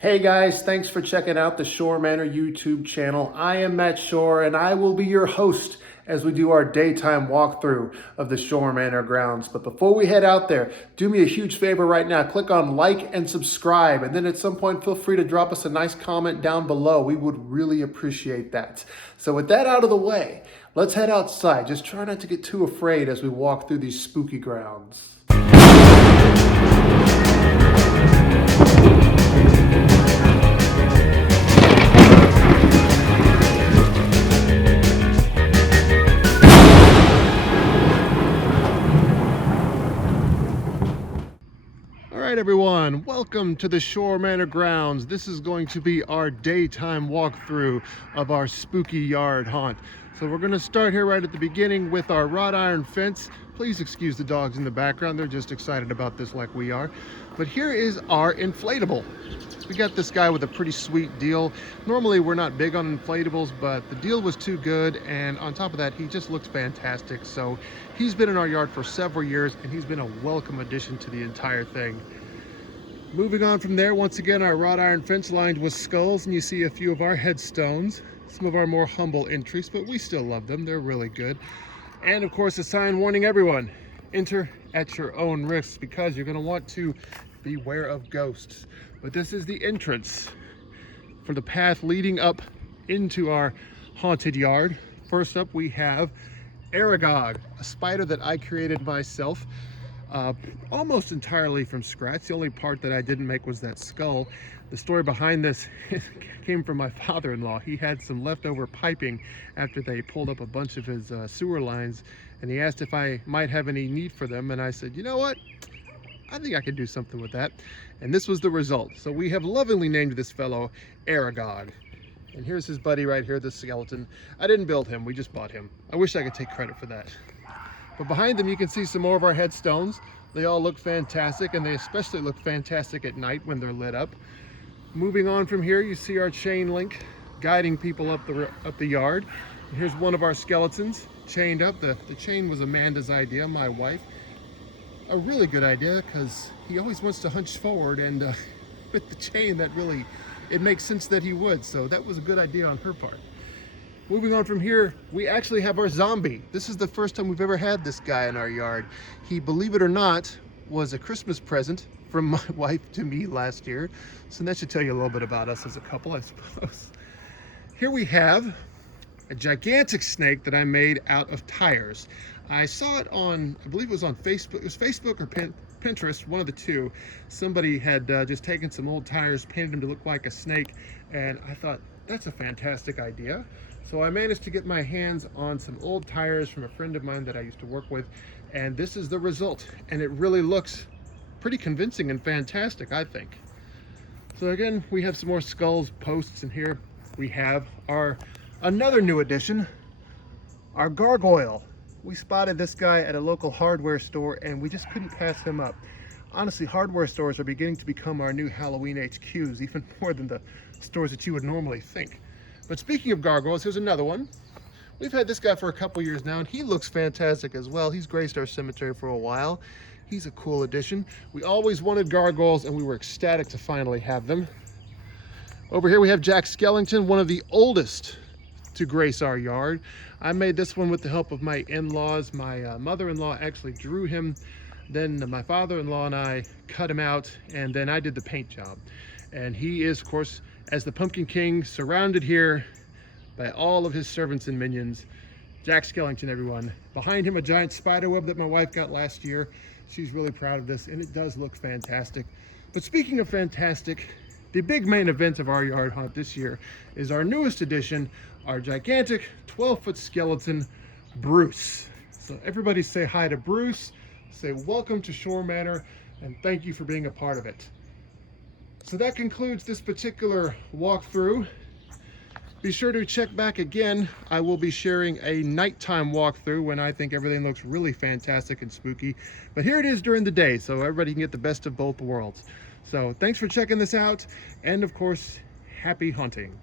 Hey guys, thanks for checking out the Schorr Manor YouTube channel. I am Matt Schorr and I will be your host as we do our daytime walkthrough of the Schorr Manor grounds. But before we head out there, do me a huge favor right now. Click on like and subscribe, and then at some point feel free to drop us a nice comment down below. We would really appreciate that. So with that out of the way, let's head outside. Just try not to get too afraid as we walk through these spooky grounds. All right, everyone, welcome to the Schorr Manor grounds. This is going to be our daytime walkthrough of our spooky yard haunt. So we're going to start here right at the beginning with our wrought iron fence. Please excuse the dogs in the background. They're just excited about this like we are. But here is our inflatable. We got this guy with a pretty sweet deal. Normally we're not big on inflatables, but the deal was too good, and on top of that he just looks fantastic. So he's been in our yard for several years and he's been a welcome addition to the entire thing. Moving on from there, once again our wrought iron fence lined with skulls, and you see a few of our headstones, some of our more humble entries, but we still love them. They're really good. And of course a sign warning everyone, enter at your own risk, because you're going to want to beware of ghosts. But this is the entrance for the path leading up into our haunted yard. First up we have Aragog, a spider that I created myself, almost entirely from scratch. The only part that I didn't make was that skull. The story behind this came from my father-in-law. He had some leftover piping after they pulled up a bunch of his sewer lines, and he asked if I might have any need for them, and I said, you know what? I think I could do something with that. And this was the result. So we have lovingly named this fellow Aragog. And here's his buddy right here, the skeleton. I didn't build him, we just bought him. I wish I could take credit for that. But behind them you can see some more of our headstones. They all look fantastic, and they especially look fantastic at night when they're lit up. Moving on from here, you see our chain link guiding people up the yard. And here's one of our skeletons chained up. The chain was Amanda's idea, my wife. A really good idea, because he always wants to hunch forward, and with the chain that really, it makes sense that he would. So that was a good idea on her part. Moving on from here, we actually have our zombie. This is the first time we've ever had this guy in our yard. He, believe it or not, was a Christmas present from my wife to me last year. So that should tell you a little bit about us as a couple, I suppose. Here we have a gigantic snake that I made out of tires. I saw it on, I believe it was on Facebook. It was Facebook or Pinterest, one of the two. Somebody had just taken some old tires, painted them to look like a snake, and I thought, that's a fantastic idea. So I managed to get my hands on some old tires from a friend of mine that I used to work with, and this is the result. And it really looks pretty convincing and fantastic, I think. So again, we have some more skulls, posts, and here we have another new addition, our Gargoyle. We spotted this guy at a local hardware store and we just couldn't pass him up. Honestly, hardware stores are beginning to become our new Halloween HQs, even more than the stores that you would normally think. But speaking of gargoyles, here's another one. We've had this guy for a couple years now, and he looks fantastic as well. He's graced our cemetery for a while. He's a cool addition. We always wanted gargoyles, and we were ecstatic to finally have them. Over here we have Jack Skellington, one of the oldest to grace our yard. I made this one with the help of my in-laws. My mother-in-law actually drew him. Then my father-in-law and I cut him out, and then I did the paint job. And he is, of course, as the Pumpkin King, surrounded here by all of his servants and minions. Jack Skellington, everyone. Behind him, a giant spider web that my wife got last year. She's really proud of this, and it does look fantastic. But speaking of fantastic, the big main event of our yard hunt this year is our newest addition, our gigantic 12-foot skeleton, Bruce. So everybody say hi to Bruce, say welcome to Schorr Manor, and thank you for being a part of it. So that concludes this particular walkthrough. Be sure to check back again. I will be sharing a nighttime walkthrough when I think everything looks really fantastic and spooky. But here it is during the day, so everybody can get the best of both worlds. So thanks for checking this out, and of course, happy hunting.